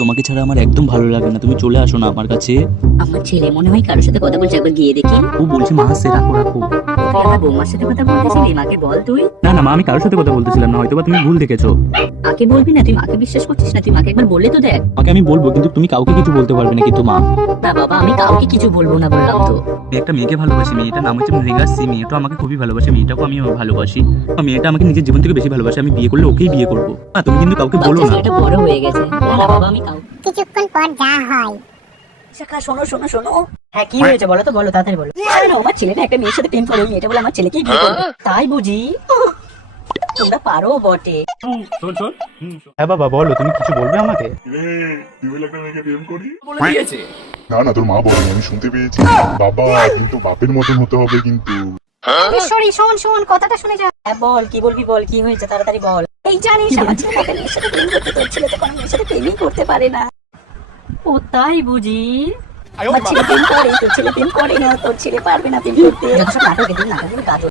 তোমাকে ছাড়া আমার একদম ভালো লাগে না, তুমি চলে আসো না আমার কাছে। আমার ছেলে মনে হয় কারোর সাথে কথা বলছে, একবার গিয়ে দেখি। ও বলছে মা আসছে, রাখো রাখো। তুই আমার বৌমার সাথে কথা বলতেছিলি, মাকে বল তুই। না না মা, আমি কারোর সাথে কথা বলতেছিলাম না, হয়তো বা তুমি ভুল দেখেছো। মাকে বলবি না? তুই মাকে বিশ্বাস করছিস না? তুই মাকে একবার বললে তো দেখ। মাকে আমি বলবো, কিন্তু তুমি কাউকে কিছু বলতে পারবে না কিন্তু মা। না বাবা, আমি কাউকে কিছু বলবো না বললাম তো। আমি একটা মেয়েকে ভালোবাসি, মেয়েটার নাম হচ্ছে মৃগাসী। মেয়েটাও আমাকে খুবই ভালোবাসে, মেয়েটাকেও আমি ভালোবাসি। মেয়েটা আমাকে নিজের জীবন থেকে বেশি ভালোবাসে, আমি বিয়ে করলে ওকেই বিয়ে করবো। তুমি কিন্তু কাউকে বলো বাচ্চা না। ছেলেটা বড় হয়ে গেছে। না বাবা, আমি কাউকে। কিছুক্ষণ পর যা হয়। শাখা, শোনো শোনো শোনো। হ্যাঁ, কি হয়েছে বলো তো, বলো তাড়াতাড়ি বলো। জানো, আমার ছেলেটা একটা মেয়ের সাথে প্রেম করে, মেয়েটা বলে আমার ছেলেকেই বিয়ে করবে। তাই বুঝি? তোমরা পারো বটে। হ্যাঁ বাবা বলো, তুমি কিছু বলবে আমাকে? তুই বলে একটা মেয়েকে প্রেম করি? বলে দিয়েছে। না না, তোর মা বলেনি, আমি শুনতে পেয়েছি। বাবা কিন্তু বাপের মতন হতে হবে কিন্তু। ঈশ্বরী, শোন শোন, কথাটা শুনে যা। হ্যাঁ বল, কি বলবি বল, কি হয়েছে তাড়াতাড়ি বল। এই জানিস আমার ছেলে একটা মেয়ের সাথে প্রেম করতে, তোর ছেলে তো কোনো মেয়ের সাথে প্রেমই করতে পারে না। ও তাই বুঝি? আমার ছেলে প্রেম করে, তোর ছেলে প্রেম করে না, তোর ছেলে পারবে না প্রেম করতে। যত সব নাটক, এদের নাটকগুলো কাজ